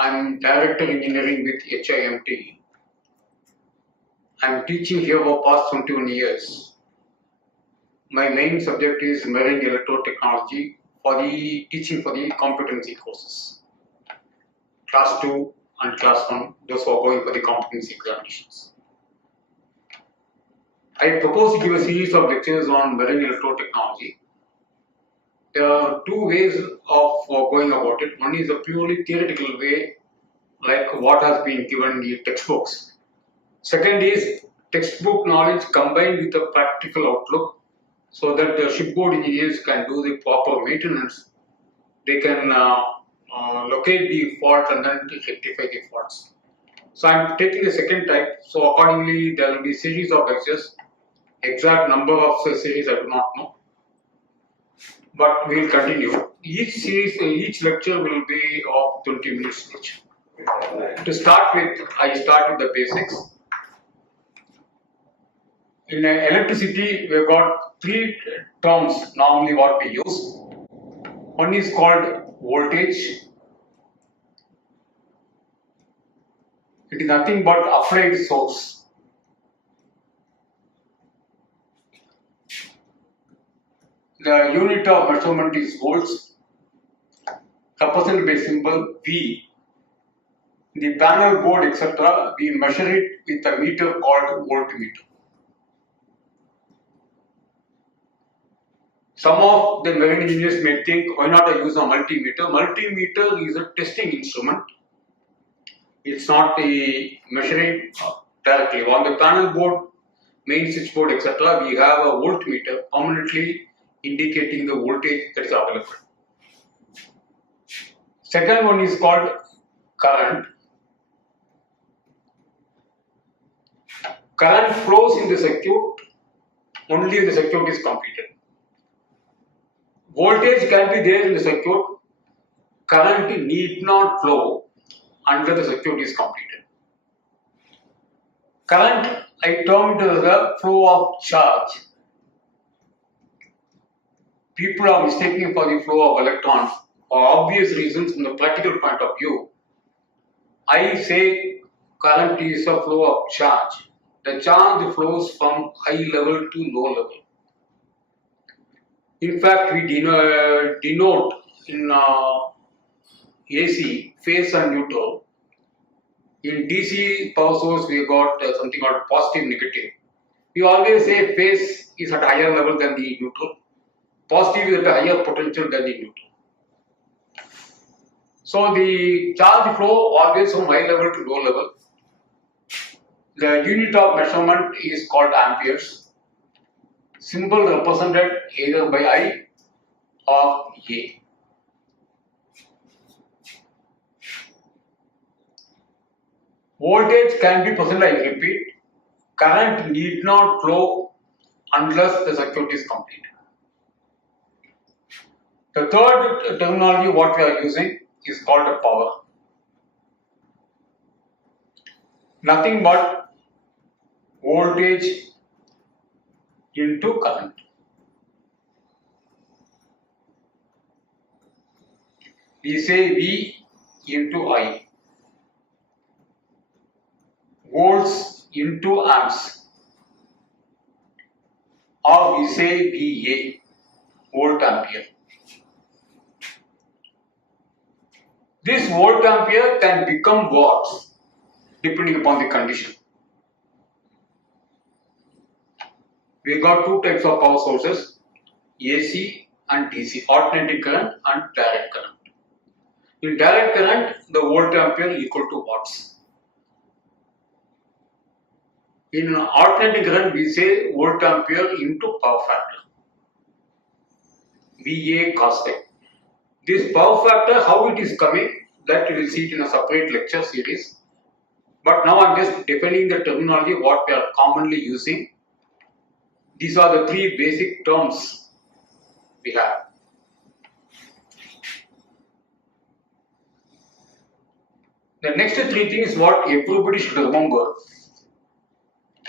I'm Director Engineering with HIMT. I'm teaching here for past 21 years. My main subject is Marine Electro Technology for the teaching for the competency courses. Class 2 and Class 1, those who are going for the competency examinations. I propose to give a series of lectures on Marine Electro Technology. There are two ways of going about it. One is a purely theoretical way, like what has been given in the textbooks. Second is textbook knowledge combined with a practical outlook, so that the shipboard engineers can do the proper maintenance. They can locate the fault and then rectify the faults. So I am taking the second type. So accordingly, there will be series of lectures. Exact number of series I do not know, but we will continue. Each lecture will be of 20 minutes each. To start with, I start with the basics. In electricity, we have got three terms normally what we use. One is called voltage. It is nothing but applied source. The unit of measurement is volts, represented by symbol V. The panel board, etc., we measure it with a meter called voltmeter. Some of the marine engineers may think, why not I use a multimeter? Multimeter is a testing instrument. It's not a measuring directly. On the panel board, main switchboard, etc., we have a voltmeter permanently indicating the voltage that is available. Second one is called current. Current flows in the circuit only if the circuit is completed. Voltage can be there in the circuit. Current need not flow until the circuit is completed. Current, I term it as the flow of charge. People are mistaking for the flow of electrons for obvious reasons from the practical point of view. I say current is a flow of charge. The charge flows from high level to low level. In fact, we denote in AC phase and neutral. In DC power source, we got something called positive, negative. We always say phase is at a higher level than the neutral. Positive is at a higher potential than the neutral. So the charge flow always from high level to low level. The unit of measurement is called amperes. Symbol represented either by I or A. Voltage can be present, I repeat. Current need not flow unless the circuit is complete. The third terminology what we are using is called a power. Nothing but voltage into current. We say V into I. Volts into amps. Or we say VA, volt ampere. This volt ampere can become watts depending upon the condition. We got two types of power sources, AC and DC, alternating current and direct current. In direct current, the volt ampere equal to watts. In alternating current, we say volt ampere into power factor, VA cos π. This power factor, how it is coming, that we will see it in a separate lecture series. But now I am just defining the terminology what we are commonly using. These are the three basic terms we have. The next three things what everybody should remember.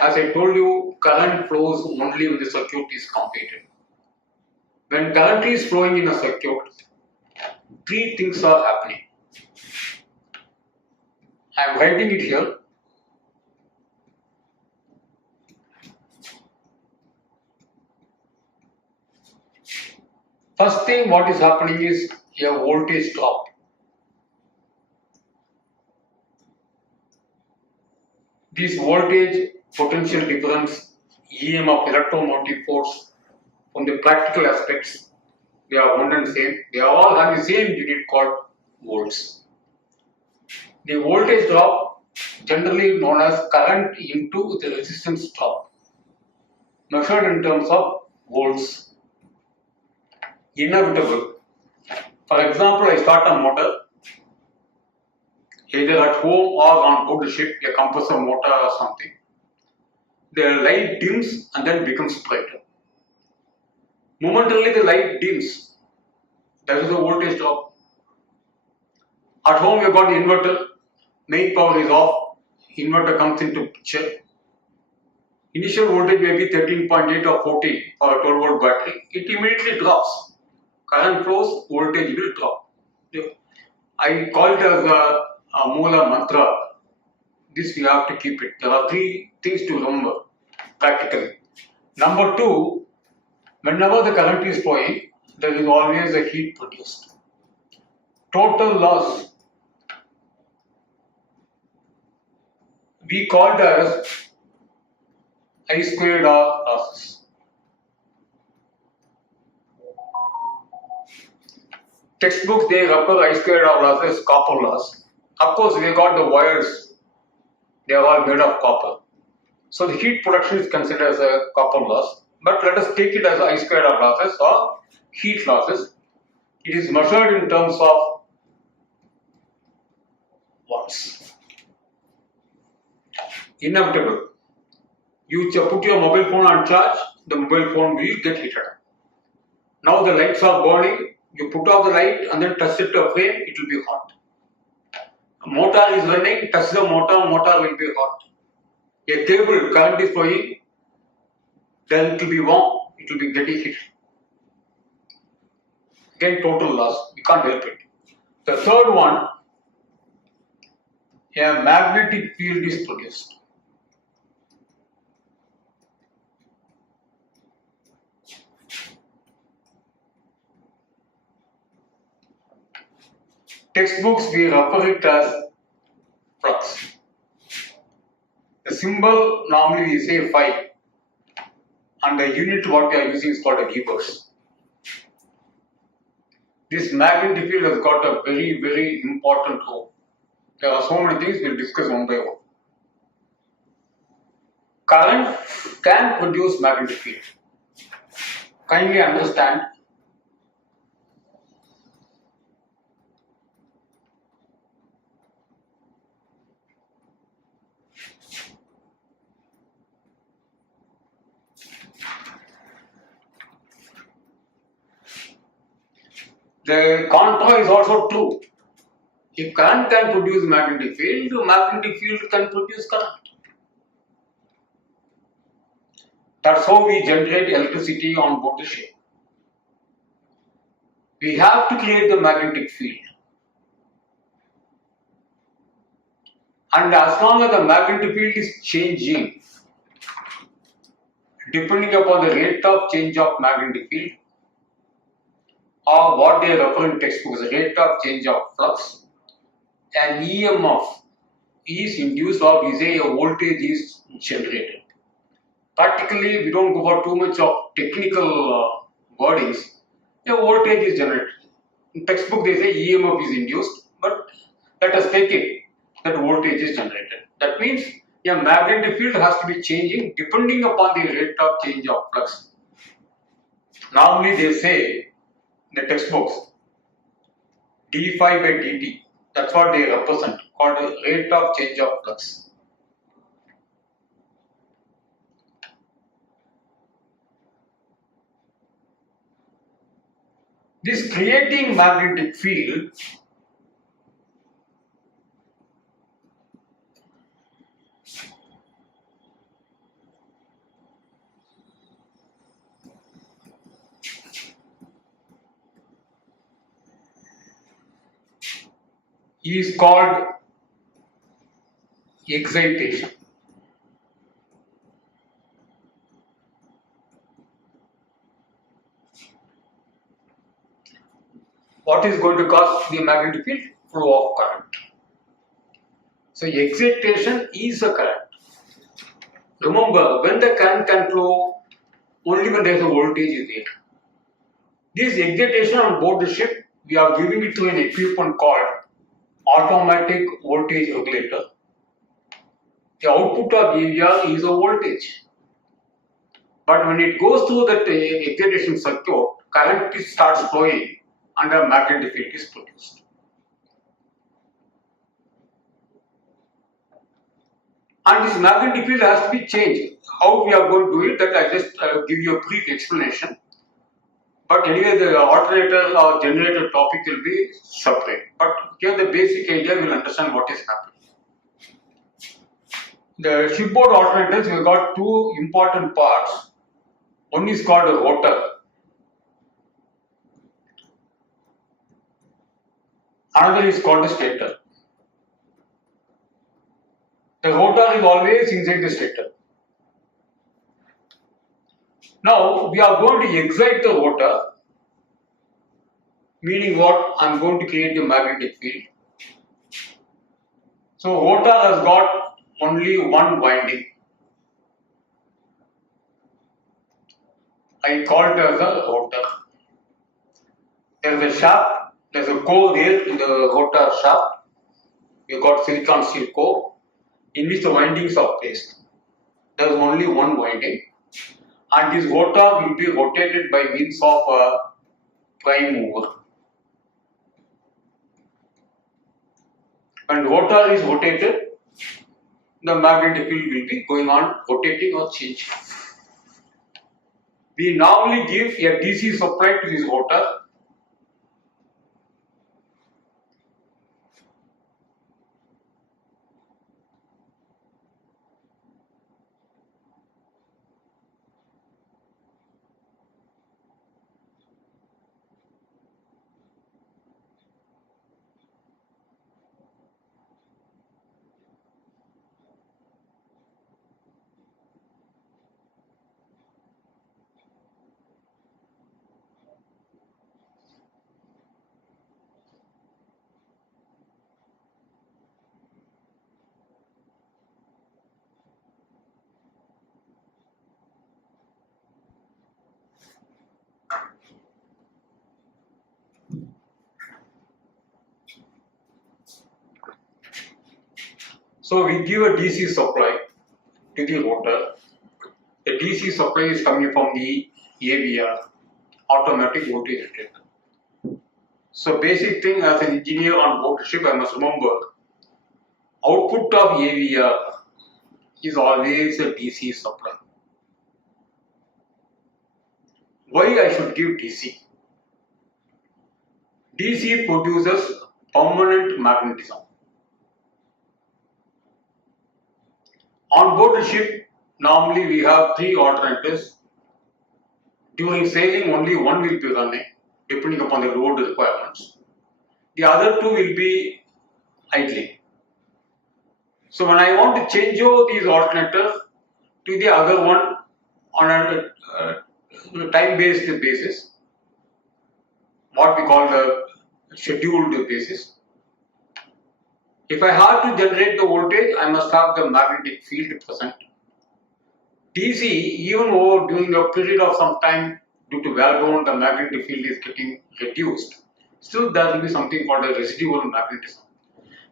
As I told you, current flows only when the circuit is completed. When current is flowing in a circuit, three things are happening. I am writing it here. First thing what is happening is a voltage drop. This voltage potential difference, EMF, electromotive force, from the practical aspects, they are one and same. They all have the same unit called volts. The voltage drop, generally known as current into the resistance drop, measured in terms of volts. Inevitable. For example, I start a motor, either at home or on board the ship, a compressor motor or something. The light dims and then becomes brighter. Momentarily the light dims. That is the voltage drop. At home you got the inverter, main power is off, inverter comes into picture. Initial voltage may be 13.8 or 14 for a 12 volt battery. It immediately drops. Current flows, voltage will drop. I call it as a Mula mantra. This we have to keep it. There are three things to remember practically. Number two, whenever the current is flowing, there is always a heat produced. Total loss, we call it as I squared R losses. Textbooks they refer I squared R loss as copper loss. Of course, we got the wires, they are all made of copper. So the heat production is considered as a copper loss. But let us take it as I squared R losses or heat losses. It is measured in terms of watts. Inevitable. You put your mobile phone on charge, the mobile phone will get heated. Now the lights are burning, you put off the light and then touch it to a frame, it will be hot. A motor is running, touch the motor, motor will be hot. A cable, current is flowing, then it will be warm, it will be getting heated. Again, total loss, we can't help it. The third one, a magnetic field is produced. Textbooks we refer it as flux. The symbol normally we say phi, and the unit what we are using is called a Gebers. This magnetic field has got a very, very important role. There are so many things we'll discuss one by one. Current can produce magnetic field. Kindly understand. The contra is also true. If current can produce magnetic field can produce current. That's how we generate electricity on board the ship. We have to create the magnetic field. And as long as the magnetic field is changing, depending upon the rate of change of magnetic field, or what they refer in textbooks, the rate of change of flux, an EMF is induced, or we say a voltage is generated. Practically, we don't go for too much of technical wordings. A voltage is generated. In textbook, they say EMF is induced, but let us take it that voltage is generated. That means a magnetic field has to be changing depending upon the rate of change of flux. Normally, they say in the textbooks d phi by dt. That's what they represent, called the rate of change of flux. This creating magnetic field is called excitation. What is going to cause the magnetic field? Flow of current. So excitation is a current. Remember, when the current can flow, only when there is a voltage is there. This excitation on board the ship, we are giving it to an equipment called automatic voltage regulator. The output of AVR is a voltage. But when it goes through that excitation circuit, current starts flowing and a magnetic field is produced. And this magnetic field has to be changed. How we are going to do it, that I just give you a brief explanation. But anyway, the alternator or generator topic will be separate. But here the basic idea, we will understand what is happening. The shipboard alternators, we got two important parts. One is called a rotor. Another is called a stator. The rotor is always inside the stator. Now we are going to excite the rotor, meaning what? I am going to create the magnetic field. So rotor has got only one winding. I call it as a rotor. There is a shaft, there is a core there in the rotor shaft. You got silicon steel core in which the windings are placed. There is only one winding, and this rotor will be rotated by means of a prime mover. When rotor is rotated, the magnetic field will be going on rotating or changing. We normally give a DC supply to this rotor. So we give a DC supply to the rotor. The DC supply is coming from the AVR, automatic voltage regulator. So basic thing as an engineer on board ship, I must remember, output of AVR is always a DC supply. Why I should give DC? DC produces permanent magnetism. On board the ship, normally we have three alternators. During sailing, only one will be running, depending upon the load requirements. The other two will be idling. So when I want to change over these alternators to the other one on a time-based basis, what we call the scheduled basis, if I have to generate the voltage, I must have the magnetic field present. DC, even over during a period of some time, due to wear down, the magnetic field is getting reduced. Still, there will be something called a residual magnetism.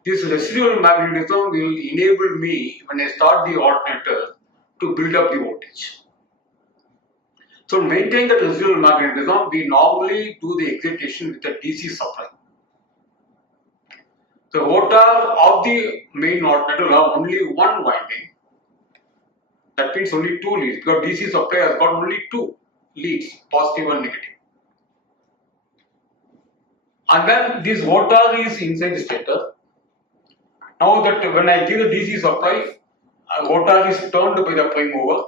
This residual magnetism will enable me, when I start the alternator, to build up the voltage. So, to maintain the residual magnetism, we normally do the excitation with a DC supply. The rotor of the main alternator will have only one winding. That means only two leads, because DC supply has got only two leads, positive and negative. And then this rotor is inside the stator. Now that when I give the DC supply, rotor is turned by the prime mover.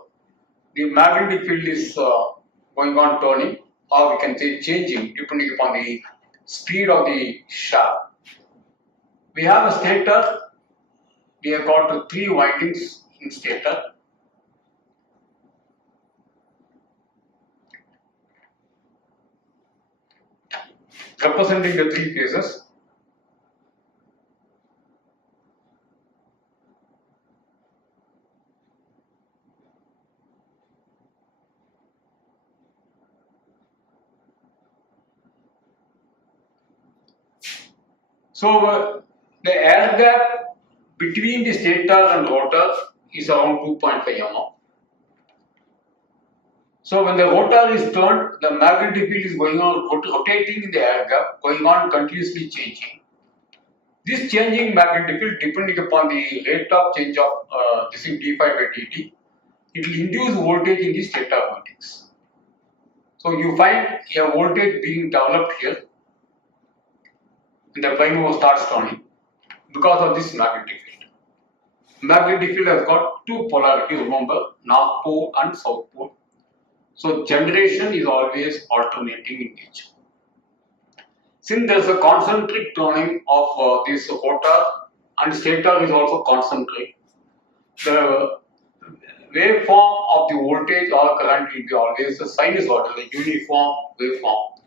The magnetic field is going on turning, or we can say changing, depending upon the speed of the shaft. We have a stator we have got 3 windings in stator. Representing the 3 phases. So the air gap between the stator and rotor is around 2.5 mm. So when the rotor is turned, the magnetic field is going on rotating in the air gap, going on continuously changing. This changing magnetic field, depending upon the rate of change of this d phi by dt, it will induce voltage in the stator windings. So you find a voltage being developed here, and the prime starts turning because of this magnetic field. Magnetic field has got 2 polarities, remember, north pole and south pole. So generation is always alternating in nature. Since there is a concentric turning of this rotor and stator is also concentric, the waveform of the voltage or current will be always a sinusoidal, a uniform waveform,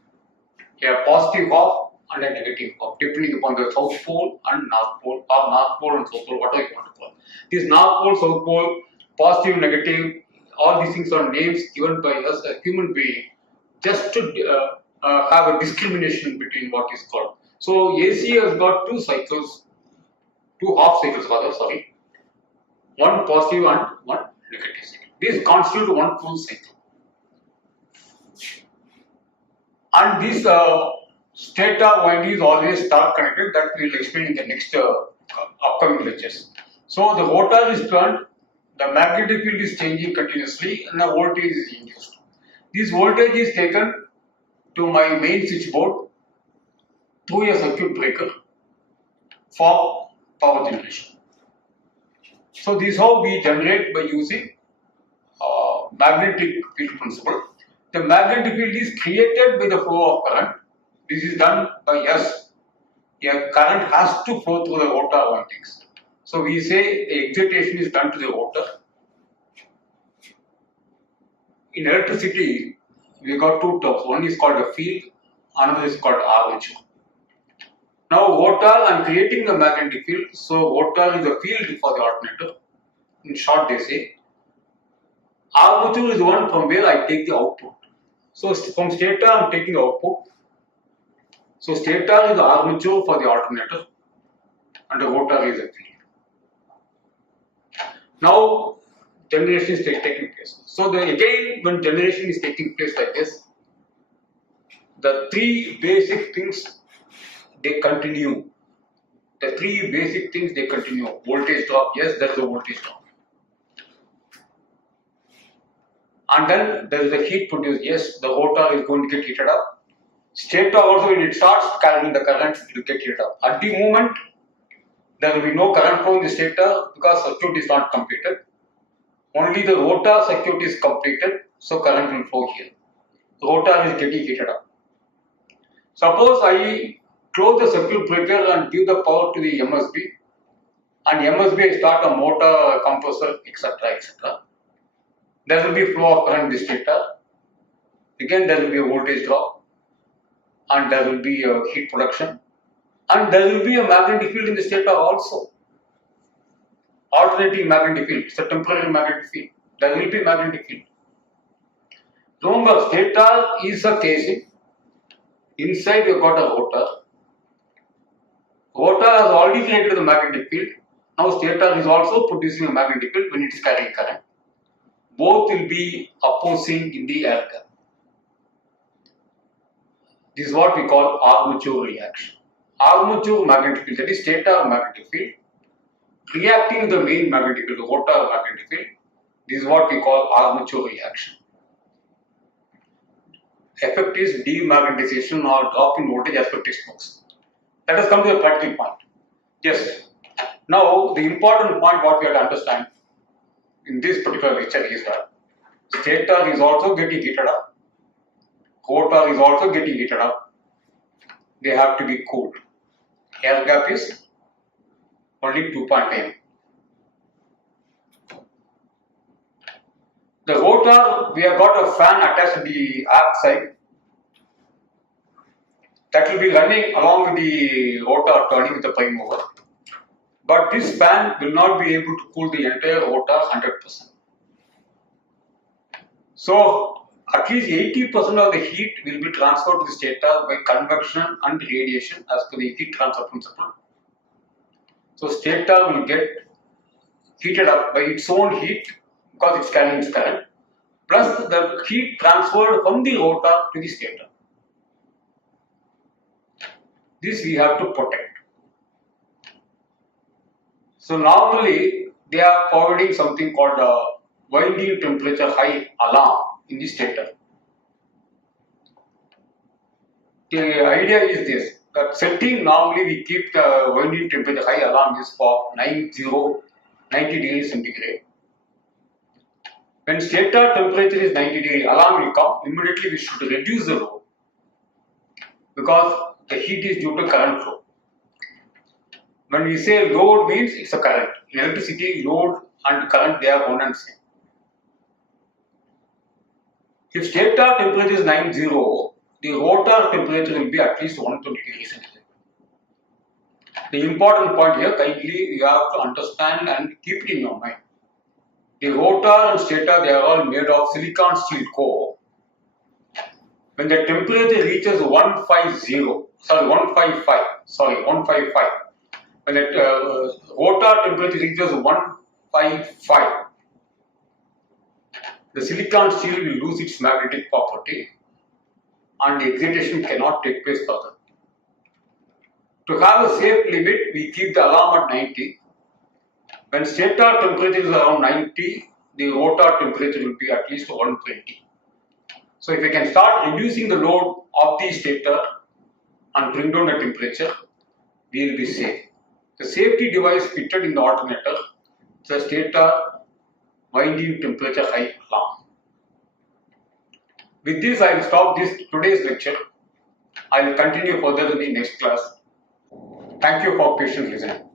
a positive half and a negative half, depending upon the south pole and north pole, or north pole and south pole, whatever you want to call. This north pole, south pole, positive, negative, all these things are names given by us, a human being, just to have a discrimination between what is called. So AC has got 2 cycles, 2 half cycles rather, sorry, one positive and one negative cycle. These constitute one full cycle. And this stator winding is always star connected, that we will explain in the next upcoming lectures. So the rotor is turned, the magnetic field is changing continuously and the voltage is induced. This voltage is taken to my main switchboard through a circuit breaker for power generation. So this is how we generate by using magnetic field principle. The magnetic field is created by the flow of current. This is done by us. A current has to flow through the rotor windings. So we say the excitation is done to the rotor. In electricity, we got 2 terms. One is called a field, another is called armature. Now rotor, I am creating the magnetic field. So rotor is a field for the alternator. In short, they say. Armature is the one from where I take the output. So from stator, I am taking the output. So stator is the armature for the alternator, and the rotor is a field. Now generation is taking place. So again, when generation is taking place like this, the 3 basic things they continue. The 3 basic things they continue. Voltage drop, yes, there is a voltage drop. And then there is a heat produced, yes, the rotor is going to get heated up. Stator also, when it starts carrying the current, it will get heated up. At the moment, there will be no current flow in the stator because circuit is not completed. Only the rotor circuit is completed, so current will flow here. The rotor is getting heated up. Suppose I close the circuit breaker and give the power to the MSB, and MSB I start a motor, a compressor, etc. etc. There will be flow of current in the stator. Again, there will be a voltage drop, and there will be a heat production, and there will be a magnetic field in the stator also. Alternating magnetic field, it's a temporary magnetic field. There will be magnetic field. Remember, stator is a casing. Inside you got a rotor. Rotor has already created the magnetic field. Now stator is also producing a magnetic field when it is carrying current. Both will be opposing in the air gap. This is what we call armature reaction. Armature magnetic field, that is stator magnetic field, reacting to the main magnetic field, the rotor magnetic field. This is what we call armature reaction. Effect is demagnetization or drop in voltage as per textbooks. Let us come to the practical point. Yes. Now the important point what we have to understand in this particular lecture is that stator is also getting heated up. Rotor is also getting heated up. They have to be cooled. Air gap is only 2.9. The rotor, we have got a fan attached to the aft side that will be running along with the rotor turning with the prime mover. But this fan will not be able to cool the entire rotor 100%. So at least 80% of the heat will be transferred to the stator by convection and radiation as per the heat transfer principle. So stator will get heated up by its own heat because it's carrying its current, plus the heat transferred from the rotor to the stator. This we have to protect. So normally they are providing something called a winding temperature high alarm in the stator. The idea is this, that setting normally we keep the winding temperature high alarm is for 90 degrees centigrade. When stator temperature is 90 degree, alarm will come, immediately we should reduce the load because the heat is due to current flow. When we say load means it's a current. In electricity, load and current, they are one and same. If stator temperature is 90, the rotor temperature will be at least 120 degrees centigrade. The important point here, kindly you have to understand and keep it in your mind. The rotor and stator, they are all made of silicon steel core. When the temperature reaches 155, when the rotor temperature reaches 155, the silicon steel will lose its magnetic property and the excitation cannot take place further. To have a safe limit, we keep the alarm at 90. When stator temperature is around 90, the rotor temperature will be at least 120. So if we can start reducing the load of the stator and bring down the temperature, we will be safe. The safety device fitted in the alternator is the stator winding temperature high alarm. With this, I will stop today's lecture. I will continue further in the next class. Thank you for patient listening.